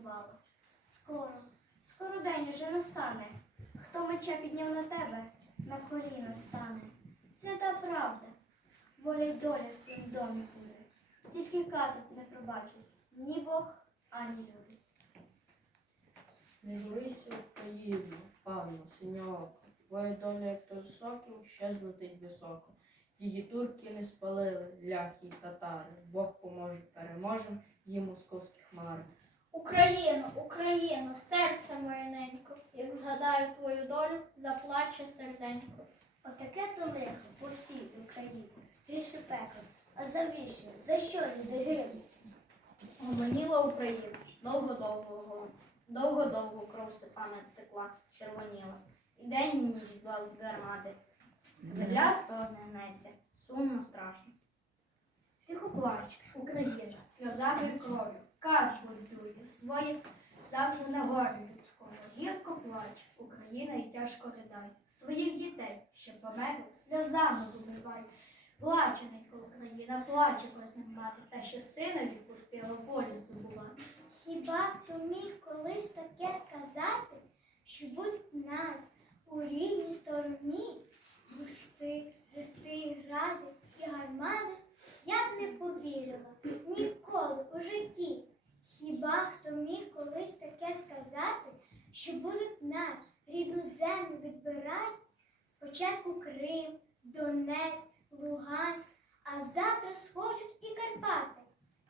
бувало. Скоро, скоро день уже настане. Хто меча підняв на тебе, на коліна стане. Свята правда, воля й доля в твоїм домі буде. Тільки каток не пробачить ні Бог, ані люди. Не журися, Україно, панно, синьооко, твоя доля, як той сокіл, ще злетить високо. Її турки не спалили, ляхи й татари. Бог поможе, переможем їм московські хмари. Україно, Україно, серце моє ненько, як згадаю твою долю, заплаче серденько. Отаке то лихо постійте Україну, більше пекло. А завіщо? За що люди гинуть? Гомоніла Україна, довго-довго, довго-довго кров Степана текла, червоніла. І день і ніч двалить гармати. Земля стогне гнеться, сумно, страшно. Тихо плач, Україна, сльозами кров'ю, каш гуртує своїх завтра на горі людському. Гірко плач, Україна і тяжко ридає. Своїх дітей, що померли, сльозами вимивай. Плаче ненька Україна, плаче кожна мати, та що сина відпустила волю здобувати. Хіба хто міг колись таке сказати, що будуть нас у рідній стороні густи, грифти, гради і гармади? Я б не повірила ніколи у житті. Хіба хто міг колись таке сказати, що будуть нас рідну землю відбирати? Спочатку Крим, Донець, Луганськ, а завтра схочуть і Карпати.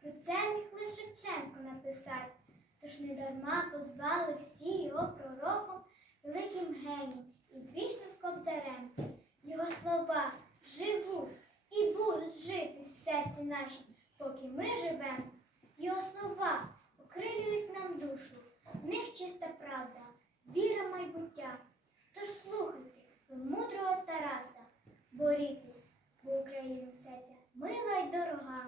Про це міг лише Шевченко написати, тож недарма позвали всі його пророком, великим генієм і вічним кобзарем. Його слова живуть і будуть жити в серці нашій, поки ми живемо. Його слова окрилюють нам душу, в них чиста правда, віра майбуття. Тож слухайте мудрого Тараса, борітесь, бо Україну серця мила й дорога.